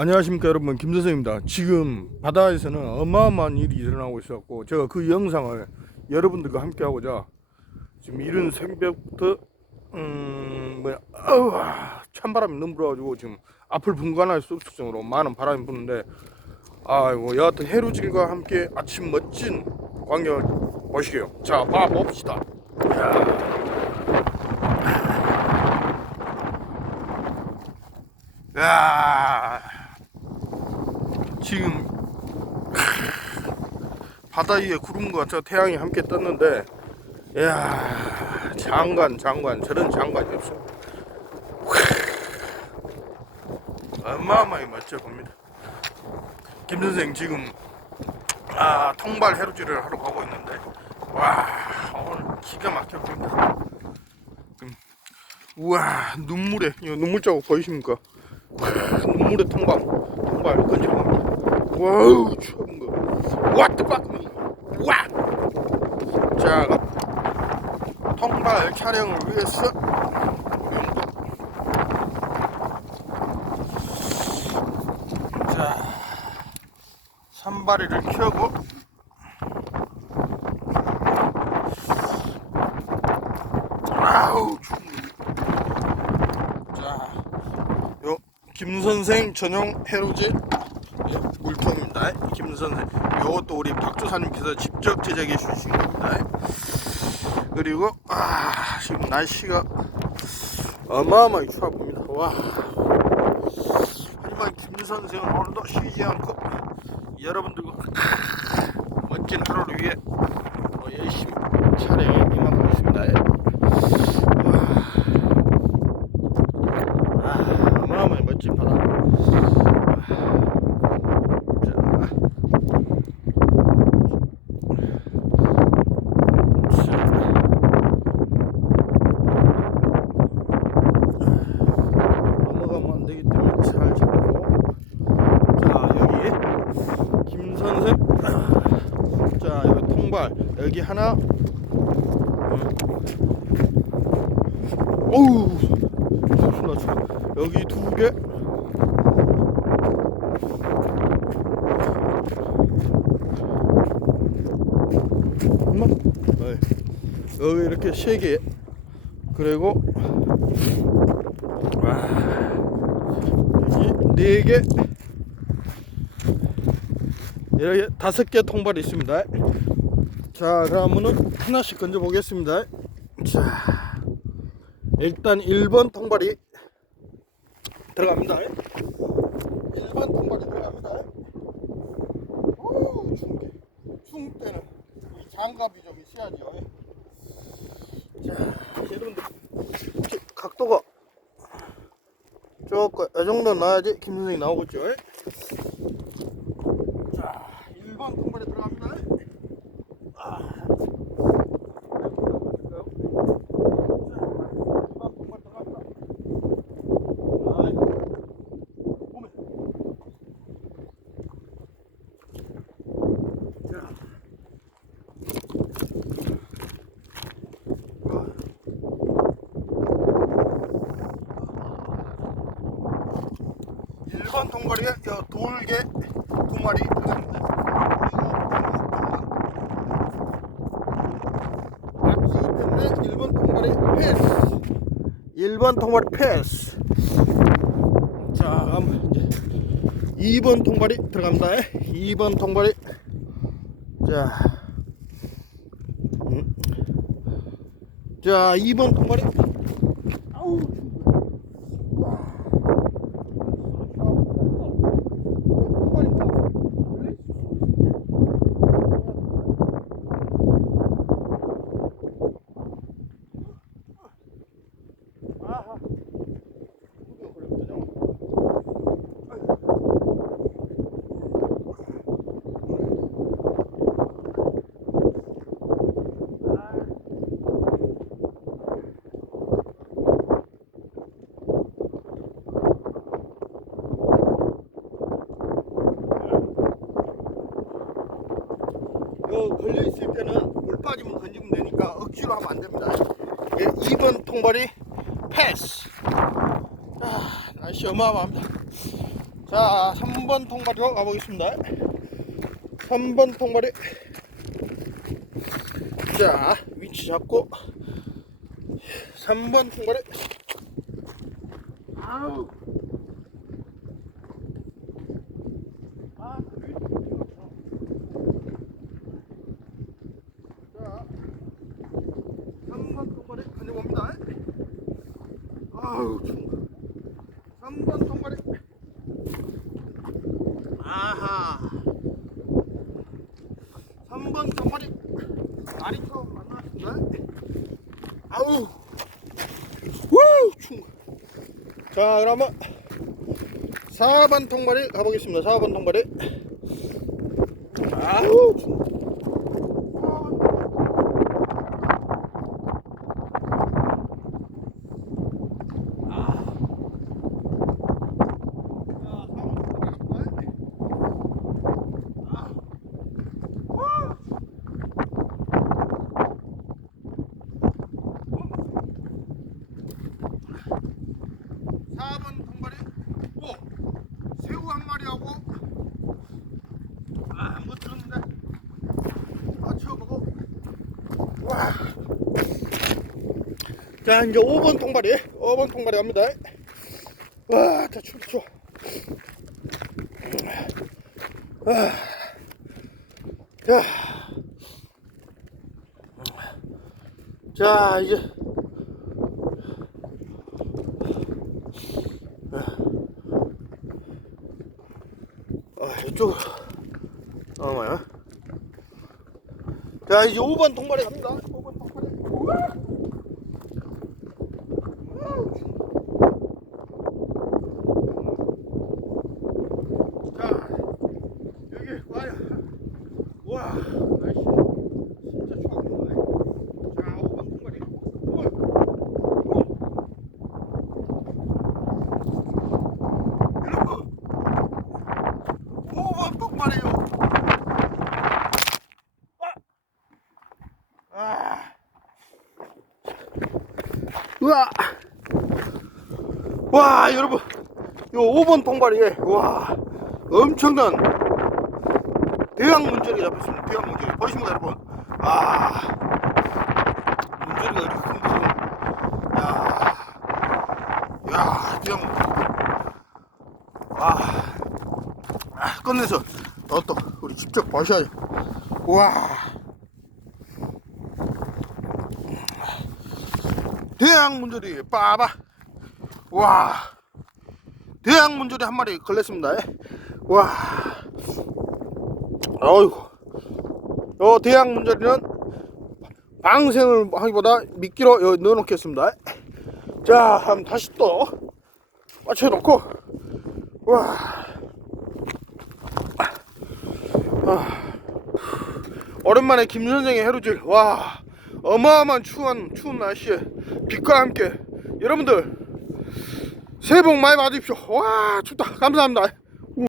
안녕하십니까 여러분. 김선생입니다. 지금 바다에서는 어마어마한 일이 일어나고 있었고 제가 그 영상을 여러분들과 함께 하고자 지금 이른 새벽부터 음 뭐야 어우 찬바람이 너무 불어가지고 지금 앞을 분간할 수 없을 정도로 많은 바람이 부는데 아이고 여하튼 해루질과 함께 아침 멋진 광경을 보시게요. 자 봐봅시다. 야 지금 바다 위에 구름과 저 태양이 함께 떴는데 야 장관 장관 저런 장관이 없어. 어마어마하게 멋져 봅니다. 김 선생 지금 아 통발 해루질을 하러 가고 있는데 와 오늘 기가 막혀 보인다. 지금 우와 눈물에 눈물 자국 보이십니까? 눈물의 통발 통발 건져 갑니다 와우 추운 거. What the fuck? 와! 자 통발 촬영을 위해서 자 산바리를 켜고. 아우 추운 자, 요 김선생 전용. 김 선생. 요것도 우리 박조사님께서 직접 제작해 주신 겁니다. 그리고 아 지금 날씨가 어마어마하게 추워 보입니다. 와. 하지만 김선생은 오늘도 쉬지 않고 여러분들과 멋진 하루를 위해 어, 열심히 촬영에 임하고 있습니다. 와. 아, 어마어마하게 멋진 바다. 자. 넘어가면 안 되기 때문에 잘 잡고. 자, 여기 김선생. 자, 여기 통발. 여기 하나. 어우, 나 추워. 여기 두 개. 엄마? 네. 여기 이렇게 세 개. 그리고 와, 여기 네 개. 이렇게 다섯 개 통발이 있습니다. 자, 그러면은 하나씩 건져 보겠습니다. 자, 일단 1번 통발이 들어갑니다. 1번 통발이 들어갑니다. 오, 추운 게. 추운 때는 이 장갑이 좀 있어야죠. 자, 여러분들 각도가 조금 이 정도 나야지 김 선생이 나오겠죠. 일번 동거리에 여, 돌개 두 마리 있습니다. 낚시 때문에 1번 동거리 패스. 1번 동거리 패스. 자, 그럼 이제 2번 동거리 들어갑니다. 2번 동거리. 자. 음. 자, 2번 동거리 요 걸려 있을 때는 물 빠지면 던지면 되니까 억지로 하면 안 됩니다. 예, 2번 통발이 패스. 아, 날씨 어마어마합니다. 자, 3번 통발이로 가보겠습니다. 3번 통발이. 자, 위치 잡고. 3번 통발이. 아우. 아, 그래. 자, 3번 통발이 가져봅니다. 아우, chung. 3번 통발이. 아하. 3번 정말이 많이 처음 만났습니다 아우. 자 그러면 4번 통발이 가보겠습니다. 4번 통발이 아우 충. 자, 4번 통발이 갑니다. 사번 통발이 오 새우 한 마리하고 아뭐 들었는데 아 치워보고 와 자 이제 5번 통발이 5번 통발이 갑니다 와다 추워 추워 아. 자, 자 이제 아, 이쪽 어 뭐야? 자 이제 5번 통발에 갑니다. 5번 통발에. 우와! 자 여기 와요. 와 날씨 진짜 추웠네. 자 5번 통발이. 우와! 우와! 여러분 5번 통발이요. 아. 우와. 와, 여러분. 요 5번 통발이에, 와, 엄청난 대왕 문제리 잡혔습니다. 대왕 문제리. 보이십니까, 여러분? 아. 문제리가 이렇게 큰 거죠. 야. 야, 대왕 문제리. 아. 아, 끝내서, 어, 또, 우리 직접 보셔야죠. 와. 대양 문조리 빠바. 와. 대양 문조리 한 마리 걸렸습니다. 와. 어이구 요 대양 문조리는 방생을 하기보다 미끼로 요 넣어놓겠습니다. 자 한번 다시 또 맞춰놓고. 와. 아. 오랜만에 김선생의 해루질. 와. 어마어마한 추운 추운 날씨에 빛과 함께. 여러분들 새해 복 많이 받으십시오. 와 춥다. 감사합니다